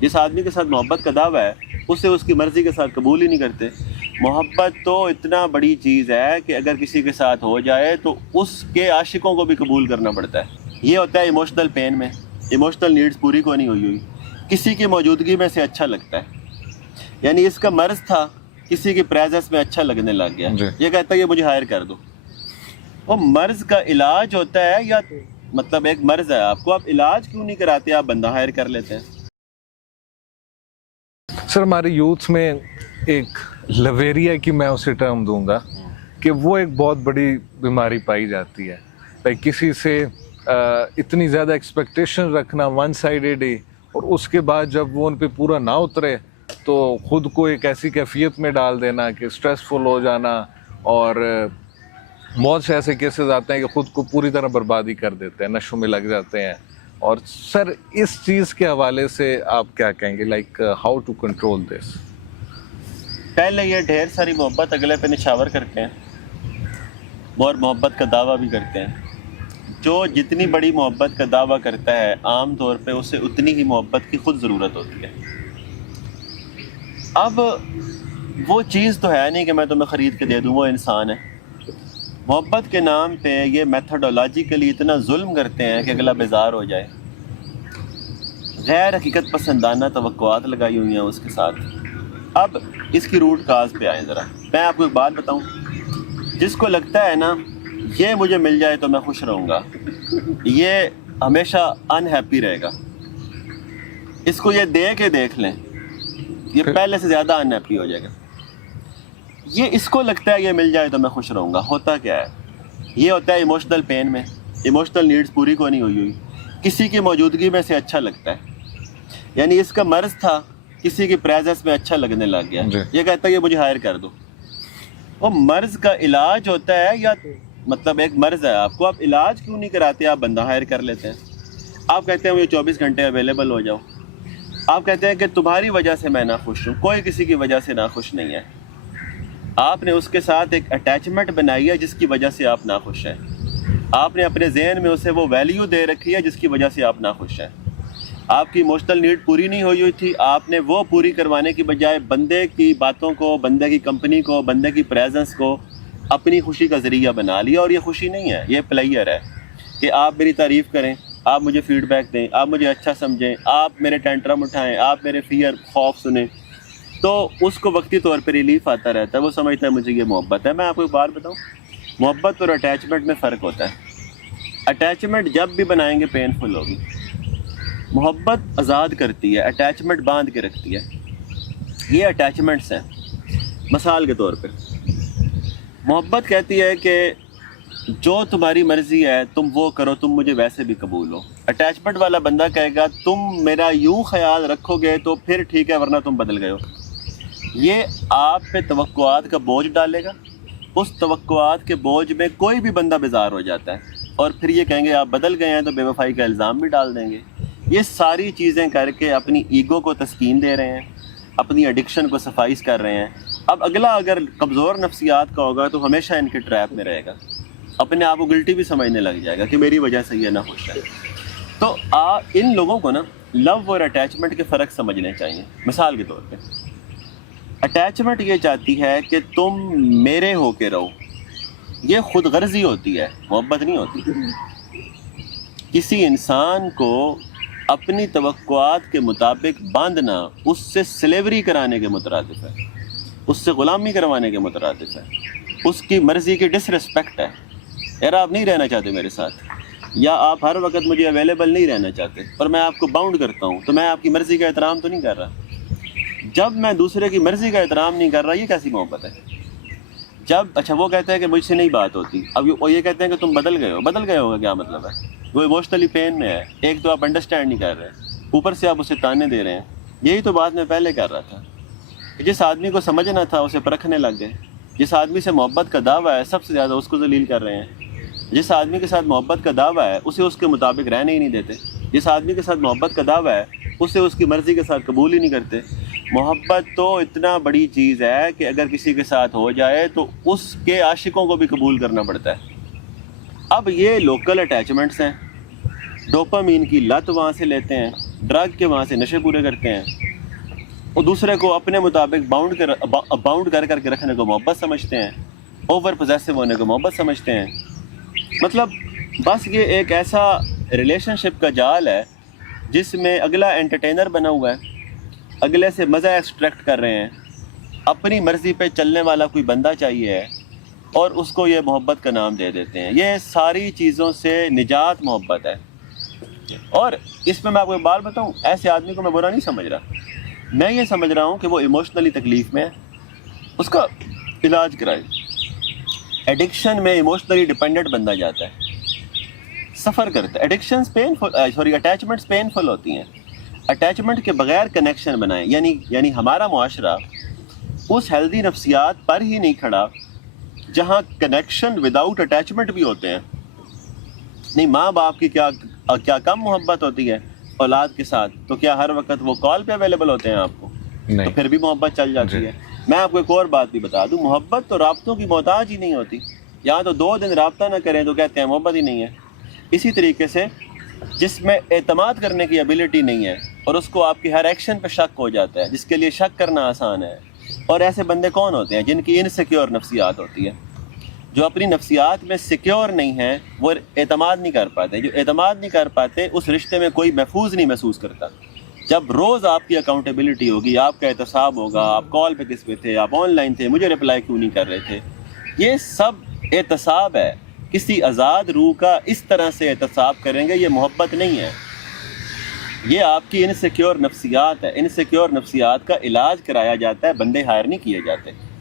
جس آدمی کے ساتھ محبت کا دعویٰ ہے اسے اس کی مرضی کے ساتھ قبول ہی نہیں کرتے۔ محبت تو اتنا بڑی چیز ہے کہ اگر کسی کے ساتھ ہو جائے تو اس کے عاشقوں کو بھی قبول کرنا پڑتا ہے۔ یہ ہوتا ہے ایموشنل پین میں، ایموشنل نیڈز پوری کو نہیں ہوئی کسی کی موجودگی میں سے اچھا لگتا ہے، یعنی اس کا مرض تھا کسی کی پریزنس میں اچھا لگنے لگ گیا، یہ کہتا ہے کہ مجھے ہائر کر دو۔ وہ مرض کا علاج ہوتا ہے یا مطلب ایک مرض ہے آپ کو، آپ علاج کیوں نہیں کراتے، آپ بندہ ہائر کر لیتے ہیں۔ سر ہمارے یوتھ میں ایک لویریا کی میں اسے ٹرم دوں گا کہ وہ ایک بہت بڑی بیماری پائی جاتی ہے، کسی سے اتنی زیادہ ایکسپیکٹیشن رکھنا ون سائیڈڈ ہی، اور اس کے بعد جب وہ ان پہ پورا نہ اترے تو خود کو ایک ایسی کیفیت میں ڈال دینا کہ اسٹریسفل ہو جانا، اور بہت سے ایسے کیسز آتے ہیں کہ خود کو پوری طرح بربادی کر دیتے ہیں، نشوں میں لگ جاتے ہیں۔ اور سر اس چیز کے حوالے سے آپ کیا کہیں گے، like how to control this? پہلے یہ ڈھیر ساری محبت اگلے پہ نچھاور کرتے ہیں اور محبت کا دعویٰ بھی کرتے ہیں۔ جو جتنی بڑی محبت کا دعویٰ کرتا ہے عام طور پہ اسے اتنی ہی محبت کی خود ضرورت ہوتی ہے۔ اب وہ چیز تو ہے نہیں کہ میں تمہیں خرید کے دے دوں، وہ انسان ہے۔ محبت کے نام پہ یہ میتھڈولوجیکلی اتنا ظلم کرتے ہیں کہ اگلا بیزار ہو جائے، غیر حقیقت پسندانہ توقعات لگائی ہوئی ہیں اس کے ساتھ۔ اب اس کی روٹ کاز پہ آئیں ذرا، میں آپ کو ایک بات بتاؤں، جس کو لگتا ہے نا یہ مجھے مل جائے تو میں خوش رہوں گا، یہ ہمیشہ انہیپی رہے گا۔ اس کو یہ دے کے دیکھ لیں، یہ پہلے سے زیادہ انہیپی ہو جائے گا۔ یہ اس کو لگتا ہے یہ مل جائے تو میں خوش رہوں گا، ہوتا کیا ہے، یہ ہوتا ہے ایموشنل پین میں، ایموشنل نیڈز پوری کو نہیں ہوئی کسی کی موجودگی میں سے اچھا لگتا ہے، یعنی اس کا مرض تھا کسی کی پریزنس میں اچھا لگنے لگ گیا، یہ کہتا ہے کہ مجھے ہائر کر دو۔ وہ مرض کا علاج ہوتا ہے یا مطلب ایک مرض ہے آپ کو، آپ علاج کیوں نہیں کراتے، آپ بندہ ہائر کر لیتے ہیں۔ آپ کہتے ہیں مجھے 24 گھنٹے اویلیبل ہو جاؤ، آپ کہتے ہیں کہ تمہاری وجہ سے میں ناخوش ہوں، کوئی کسی کی وجہ سے ناخوش نہیں ہے، آپ نے اس کے ساتھ ایک اٹیچمنٹ بنائی ہے جس کی وجہ سے آپ ناخوش ہیں، آپ نے اپنے ذہن میں اسے وہ ویلیو دے رکھی ہے جس کی وجہ سے آپ ناخوش ہیں۔ آپ کی ایموشنل نیڈ پوری نہیں ہوئی تھی، آپ نے وہ پوری کروانے کی بجائے بندے کی باتوں کو، بندے کی کمپنی کو، بندے کی پریزنس کو اپنی خوشی کا ذریعہ بنا لیا، اور یہ خوشی نہیں ہے، یہ پلیئر ہے کہ آپ میری تعریف کریں، آپ مجھے فیڈ بیک دیں، آپ مجھے اچھا سمجھیں، آپ میرے ٹینٹرم اٹھائیں، آپ میرے فیئر خوف سنیں، تو اس کو وقتی طور پہ ریلیف آتا رہتا ہے، وہ سمجھتا ہے مجھے یہ محبت ہے۔ میں آپ کو ایک بات بتاؤں، محبت اور اٹیچمنٹ میں فرق ہوتا ہے۔ اٹیچمنٹ جب بھی بنائیں گے پینفل ہوگی، محبت آزاد کرتی ہے، اٹیچمنٹ باندھ کے رکھتی ہے۔ یہ اٹیچمنٹس ہیں، مثال کے طور پہ محبت کہتی ہے کہ جو تمہاری مرضی ہے تم وہ کرو، تم مجھے ویسے بھی قبول ہو۔ اٹیچمنٹ والا بندہ کہے گا تم میرا یوں خیال رکھو گے تو پھر ٹھیک ہے، ورنہ تم بدل گئے ہو۔ یہ آپ پہ توقعات کا بوجھ ڈالے گا، اس توقعات کے بوجھ میں کوئی بھی بندہ بیزار ہو جاتا ہے، اور پھر یہ کہیں گے آپ بدل گئے ہیں، تو بے وفائی کا الزام بھی ڈال دیں گے۔ یہ ساری چیزیں کر کے اپنی ایگو کو تسکین دے رہے ہیں، اپنی ایڈکشن کو صفائز کر رہے ہیں۔ اب اگلا اگر کمزور نفسیات کا ہوگا تو ہمیشہ ان کے ٹریپ میں رہے گا، اپنے آپ کو گلٹی بھی سمجھنے لگ جائے گا کہ میری وجہ سے یہ نہ خوش ہے۔ تو ان لوگوں کو نا لو اور اٹیچمنٹ کے فرق سمجھنے چاہیے۔ مثال کے طور پہ اٹیچمنٹ یہ چاہتی ہے کہ تم میرے ہو کے رہو، یہ خود غرضی ہوتی ہے، محبت نہیں ہوتی۔ کسی انسان کو اپنی توقعات کے مطابق باندھنا اس سے سلیوری کرانے کے مترادف ہے، اس سے غلامی کروانے کے مترادف ہے، اس کی مرضی کی ڈس رسپیکٹ ہے۔ یار آپ نہیں رہنا چاہتے میرے ساتھ، یا آپ ہر وقت مجھے اویلیبل نہیں رہنا چاہتے، اور میں آپ کو باؤنڈ کرتا ہوں، تو میں آپ کی مرضی کا احترام تو نہیں کر رہا۔ جب میں دوسرے کی مرضی کا احترام نہیں کر رہا، یہ کیسی محبت ہے؟ جب اچھا وہ کہتا ہے کہ مجھ سے نہیں بات ہوتی، اب وہ یہ کہتے ہیں کہ تم بدل گئے ہو، بدل گئے ہو کا کیا مطلب ہے؟ وہ ایموشنلی پین میں ہے، ایک تو آپ انڈرسٹینڈ نہیں کر رہے، اوپر سے آپ اسے تانے دے رہے ہیں۔ یہی تو بات میں پہلے کر رہا تھا، جس آدمی کو سمجھنا تھا اسے پرکھنے لگ گئے، جس آدمی سے محبت کا دعویٰ ہے سب سے زیادہ اس کو ذلیل کر رہے ہیں، جس آدمی کے ساتھ محبت کا دعویٰ ہے اسے اس کے مطابق رہنے ہی نہیں دیتے، جس آدمی کے ساتھ محبت کا دعویٰ ہے اسے اس کی مرضی کے ساتھ قبول ہی نہیں کرتے۔ محبت تو اتنا بڑی چیز ہے کہ اگر کسی کے ساتھ ہو جائے تو اس کے عاشقوں کو بھی قبول کرنا پڑتا ہے۔ اب یہ لوکل اٹیچمنٹس ہیں، ڈوپامین کی لت وہاں سے لیتے ہیں، ڈرگ کے وہاں سے نشے پورے کرتے ہیں، اور دوسرے کو اپنے مطابق باؤنڈ کر کے رکھنے کو محبت سمجھتے ہیں، اوور پوزیسو ہونے کو محبت سمجھتے ہیں. مطلب بس یہ ایک ایسا ریلیشن شپ کا جال ہے جس میں اگلا انٹرٹینر بنا ہوا ہے، اگلے سے مزہ ایکسٹریکٹ کر رہے ہیں، اپنی مرضی پہ چلنے والا کوئی بندہ چاہیے ہے اور اس کو یہ محبت کا نام دے دیتے ہیں. یہ ساری چیزوں سے نجات محبت ہے. اور اس میں آپ کو ایک بات بتاؤں، ایسے آدمی کو میں برا نہیں سمجھ رہا، میں یہ سمجھ رہا ہوں کہ وہ ایموشنلی تکلیف میں ہے، اس کا علاج کرائے. ایڈکشن میں ایموشنلی ڈیپینڈنٹ بندہ جاتا ہے، سفر کرتا ہے. ایڈکشنز اٹیچمنٹس پینفل ہوتی ہیں. اٹیچمنٹ کے بغیر کنیکشن بنائیں، یعنی ہمارا معاشرہ اس ہیلدی نفسیات پر ہی نہیں کھڑا جہاں کنیکشن وداؤٹ اٹیچمنٹ بھی ہوتے ہیں. نہیں، ماں باپ کی کیا کم محبت ہوتی ہے اولاد کے ساتھ؟ تو کیا ہر وقت وہ کال پہ اویلیبل ہوتے ہیں آپ کو؟ تو پھر بھی محبت چل جاتی ہے. میں آپ کو ایک اور بات بھی بتا دوں، محبت تو رابطوں کی محتاج ہی نہیں ہوتی. یہاں تو 2 دن رابطہ نہ کریں تو کہتے ہیں محبت ہی نہیں ہے. اسی طریقے سے جس میں اعتماد کرنے کی ایبلٹی نہیں ہے اور اس کو آپ کی ہر ایکشن پہ شک ہو جاتا ہے، جس کے لیے شک کرنا آسان ہے. اور ایسے بندے کون ہوتے ہیں؟ جن کی انسیکیور نفسیات ہوتی ہے، جو اپنی نفسیات میں سیکیور نہیں ہیں، وہ اعتماد نہیں کر پاتے. جو اعتماد نہیں کر پاتے اس رشتے میں کوئی محفوظ نہیں محسوس کرتا. جب روز آپ کی اکاؤنٹیبلٹی ہوگی، آپ کا احتساب ہوگا، آپ کال پہ کس پہ تھے، آپ آن لائن تھے، مجھے رپلائی کیوں نہیں کر رہے تھے، یہ سب احتساب ہے. کسی آزاد روح کا اس طرح سے احتساب کریں گے، یہ محبت نہیں ہے، یہ آپ کی انسیکیور نفسیات ہے. انسیکیور نفسیات کا علاج کرایا جاتا ہے، بندے ہائر نہیں کیے جاتے.